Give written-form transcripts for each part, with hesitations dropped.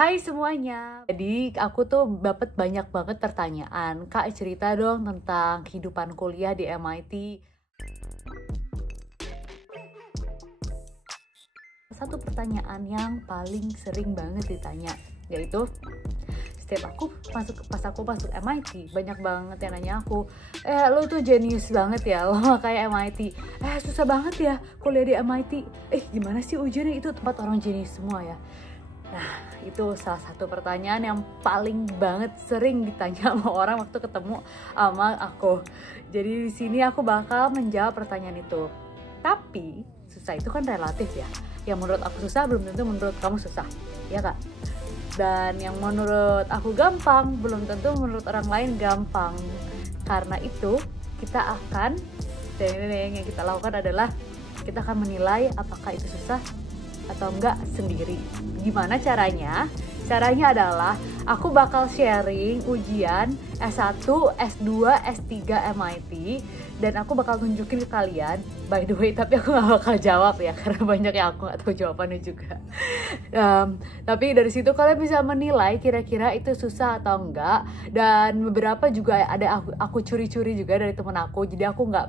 Hai semuanya. Jadi aku tuh dapat banyak banget pertanyaan. Kak, cerita dong tentang kehidupan kuliah di MIT. Satu pertanyaan yang paling sering banget ditanya, yaitu setiap pas aku masuk MIT, banyak banget yang nanya aku, lo tuh jenius banget ya, lo kayak MIT. Susah banget ya kuliah di MIT. Gimana sih ujiannya, itu tempat orang jenius semua ya? Nah, itu salah satu pertanyaan yang paling banget sering ditanya sama orang waktu ketemu sama aku. Jadi di sini aku bakal menjawab pertanyaan itu. Tapi susah itu kan relatif ya. Yang menurut aku susah belum tentu menurut kamu susah, ya Kak? Dan yang menurut aku gampang belum tentu menurut orang lain gampang. Karena itu yang kita lakukan adalah kita akan menilai apakah itu susah atau enggak sendiri. Gimana caranya? Caranya adalah aku bakal sharing ujian S1, S2, S3 MIT dan aku bakal tunjukin ke kalian. By the way, tapi aku gak bakal jawab ya karena banyak yang aku gak tahu jawabannya juga. Tapi dari situ kalian bisa menilai kira-kira itu susah atau enggak. Dan beberapa juga ada aku curi-curi juga dari temen aku. Jadi aku nggak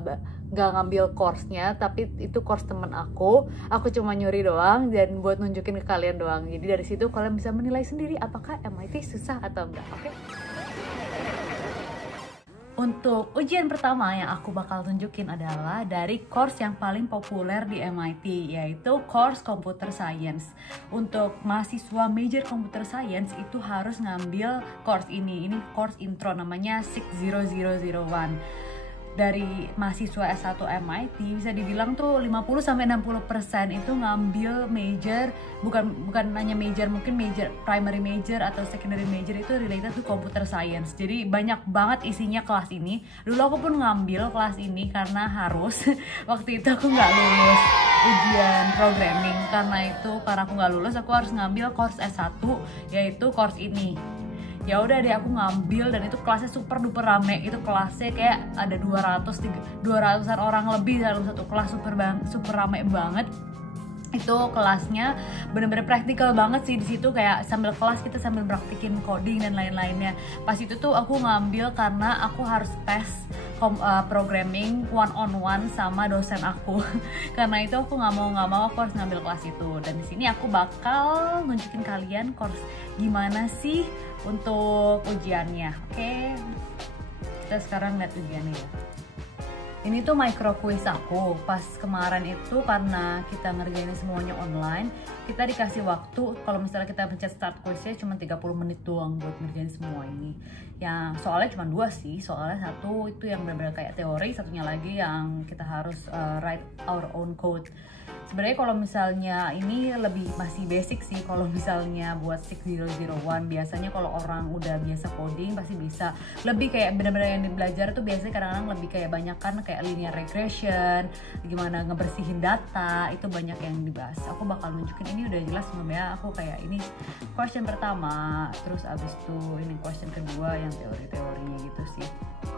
ngambil course-nya, tapi itu course temen aku cuma nyuri doang dan buat nunjukin ke kalian doang. Jadi dari situ kalian bisa menilai sendiri apakah MIT susah atau enggak, oke? Untuk ujian pertama yang aku bakal tunjukin adalah dari course yang paling populer di MIT, yaitu course Computer Science. Untuk mahasiswa major Computer Science itu harus ngambil course ini course intro namanya 60001. Dari mahasiswa S1 MIT bisa dibilang tuh 50-60% itu ngambil major, bukan hanya major, mungkin major, primary major atau secondary major itu related to computer science. Jadi banyak banget isinya kelas ini. Dulu aku pun ngambil kelas ini karena harus. Waktu itu aku nggak lulus ujian programming, karena aku nggak lulus, aku harus ngambil course S1 yaitu course ini. Ya udah deh, aku ngambil dan itu kelasnya super duper rame. Itu kelasnya kayak ada 200-an orang lebih dalam satu kelas, super rame banget. Itu kelasnya bener-bener praktikal banget sih. Di situ kayak sambil kelas kita sambil praktikin coding dan lain-lainnya. Pas itu tuh aku ngambil karena aku harus tes programming one on one sama dosen aku. Karena itu aku nggak mau aku harus ngambil kelas itu. Dan di sini aku bakal nunjukin kalian course gimana sih untuk ujiannya. Oke, kita sekarang lihat ujiannya ya. Ini tuh micro quiz aku pas kemarin itu, karena kita ngerjain semuanya online, kita dikasih waktu kalau misalnya kita pencet start quiznya cuma 30 menit doang buat ngerjain semua ini. Yang soalnya cuma 2 sih, soalnya satu itu yang benar-benar kayak teori, satunya lagi yang kita harus write our own code. Sebenarnya kalau misalnya ini lebih masih basic sih. Kalau misalnya buat 6001 biasanya kalau orang udah biasa coding pasti bisa. Lebih kayak bener-bener yang belajar tuh biasanya kadang-kadang lebih kayak banyak kan kayak linear regression, gimana ngebersihin data, itu banyak yang dibahas. Aku bakal nunjukin ini udah jelas sebenarnya. Aku kayak ini question pertama, terus abis itu ini question kedua yang teori-teorinya gitu sih.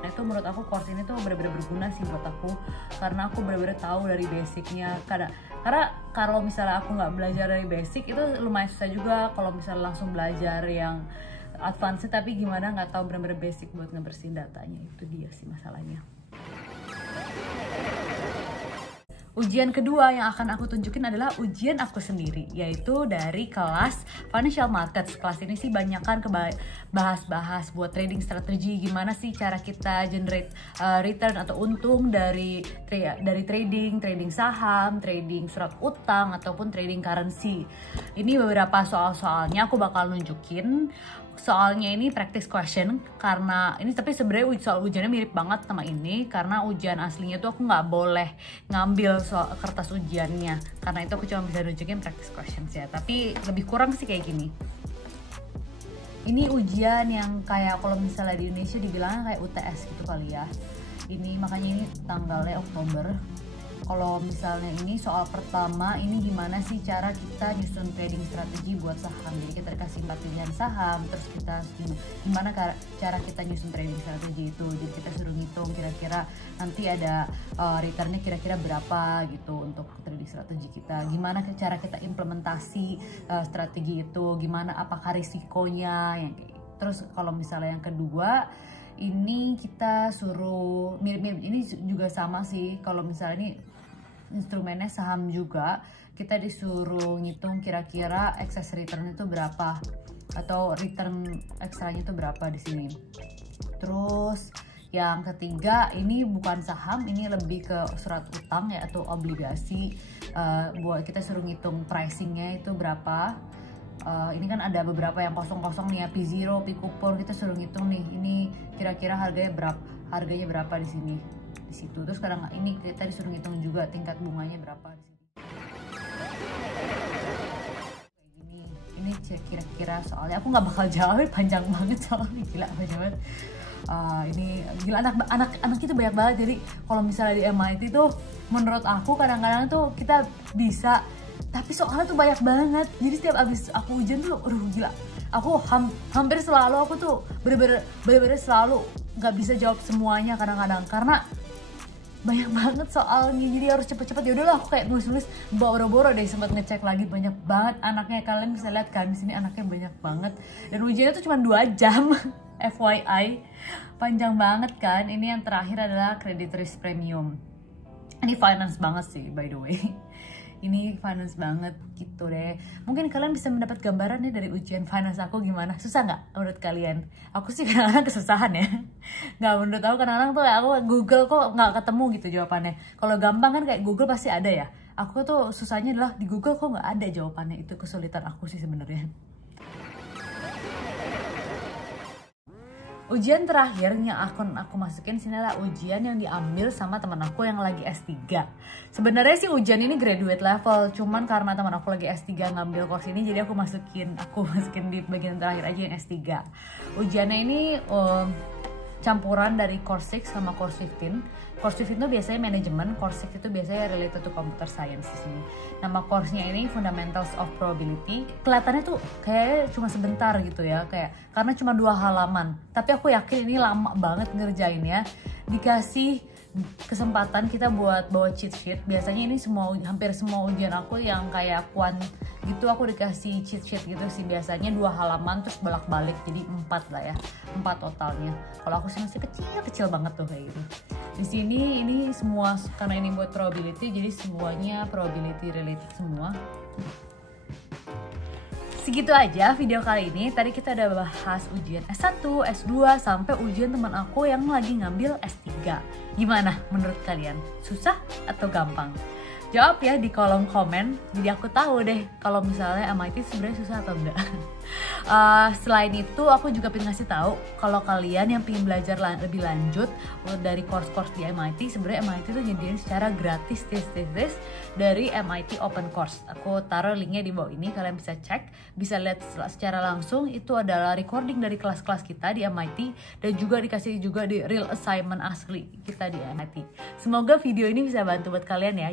Nah itu menurut aku course ini tuh bener-bener berguna sih buat aku, karena aku bener-bener tahu dari basicnya. Karena kalau misalnya aku nggak belajar dari basic itu lumayan susah juga kalau misalnya langsung belajar yang advance, tapi gimana nggak tahu bener-bener basic buat ngebersihin datanya. Itu dia sih masalahnya. Ujian kedua yang akan aku tunjukin adalah ujian aku sendiri, yaitu dari kelas Financial Markets. Kelas ini sih banyakan bahas-bahas buat trading strategi, gimana sih cara kita generate return atau untung dari trading saham, trading surat utang, ataupun trading currency. Ini beberapa soal-soalnya aku bakal nunjukin. Soalnya ini practice question, karena ini tapi sebenarnya soal ujiannya mirip banget sama ini, karena ujian aslinya tuh aku nggak boleh ngambil soal kertas ujiannya, karena itu aku cuma bisa nunjukin practice questions ya, tapi lebih kurang sih kayak gini. Ini ujian yang kayak kalau misalnya di Indonesia dibilang kayak UTS gitu kali ya. Ini makanya ini tanggalnya Oktober. Kalau misalnya ini soal pertama, ini gimana sih cara kita nyusun trading strategi buat saham. Jadi kita dikasih 4 pilihan saham, terus kita gimana cara kita nyusun trading strategi itu. Jadi kita suruh ngitung kira-kira nanti ada returnnya kira-kira berapa gitu untuk trading strategi kita. Gimana cara kita implementasi strategi itu, gimana apakah risikonya yang kayak. Terus kalau misalnya yang kedua, ini kita suruh mirip-mirip, ini juga sama sih. Kalau misalnya ini instrumennya saham juga, kita disuruh ngitung kira-kira excess return itu berapa atau return ekstranya itu berapa di sini. Terus yang ketiga, ini bukan saham, ini lebih ke surat utang ya atau obligasi. Buat kita suruh ngitung pricingnya itu berapa. Ini kan ada beberapa yang kosong-kosong nih ya, P0, P-coupon, kita suruh ngitung nih, ini kira-kira harganya berapa di sini, di situ. Terus sekarang ini kita disuruh ngitung juga tingkat bunganya berapa di sini. Ini kira-kira soalnya aku nggak bakal jawab, panjang banget soalnya, gila panjang banget. Ini gila, anak itu banyak banget. Jadi kalau misalnya di MIT tuh menurut aku kadang-kadang tuh kita bisa, tapi soalnya tuh banyak banget. Jadi setiap abis aku ujian tuh, aduh gila, aku hampir selalu aku tuh bener-bener selalu nggak bisa jawab semuanya kadang-kadang karena banyak banget soalnya. Jadi harus cepet-cepet. Ya udahlah, aku kayak nulis-nulis boro-boro deh, sempat ngecek lagi, banyak banget anaknya. Kalian bisa lihat kan di sini anaknya banyak banget, dan ujiannya tuh cuma 2 jam. FYI, panjang banget kan. Ini yang terakhir adalah credit risk premium. Ini finance banget sih by the way. Ini finance banget gitu deh. Mungkin kalian bisa mendapat gambaran nih dari ujian finance aku gimana. Susah nggak menurut kalian? Aku sih kadang-kadang kesusahan ya. Nggak, menurut aku kadang-kadang tuh aku Google kok nggak ketemu gitu jawabannya. Kalau gampang kan kayak Google pasti ada ya. Aku tuh susahnya adalah di Google kok nggak ada jawabannya. Itu kesulitan aku sih sebenarnya. Ujian terakhir yang aku masukin sini adalah ujian yang diambil sama teman aku yang lagi S3. Sebenarnya sih ujian ini graduate level, cuman karena teman aku lagi S3 ngambil course ini, jadi aku masukin di bagian terakhir aja yang S3. Ujiannya ini campuran dari course 6 sama course 15. Course 15 itu biasanya manajemen, course 6 itu biasanya related to computer science di sini. Nama course-nya ini Fundamentals of Probability. Kelihatannya tuh kayak cuma sebentar gitu ya, kayak karena cuma 2 halaman. Tapi aku yakin ini lama banget ngerjainnya. Dikasih kesempatan kita buat bawa cheat sheet. Biasanya ini hampir semua ujian aku yang kayak kuant gitu aku dikasih cheat sheet gitu sih, biasanya 2 halaman terus bolak-balik, jadi 4 lah ya, 4 totalnya. Kalau aku sih masih kecil banget tuh kayak gitu. Di sini ini semua karena ini buat probability, jadi semuanya probability related semua. Segitu aja video kali ini. Tadi kita udah bahas ujian S1, S2, sampai ujian teman aku yang lagi ngambil S3. Gimana menurut kalian? Susah atau gampang? Jawab ya di kolom komen, jadi aku tahu deh kalau misalnya MIT sebenarnya susah atau enggak. Selain itu aku juga pengen ngasih tahu kalau kalian yang pengen belajar lebih lanjut dari course-course di MIT, sebenarnya MIT tuh nyediain secara gratis tes dari MIT Open Course. Aku taruh linknya di bawah ini, kalian bisa cek, bisa lihat secara langsung. Itu adalah recording dari kelas-kelas kita di MIT dan juga dikasih juga di real assignment asli kita di MIT. Semoga video ini bisa bantu buat kalian ya.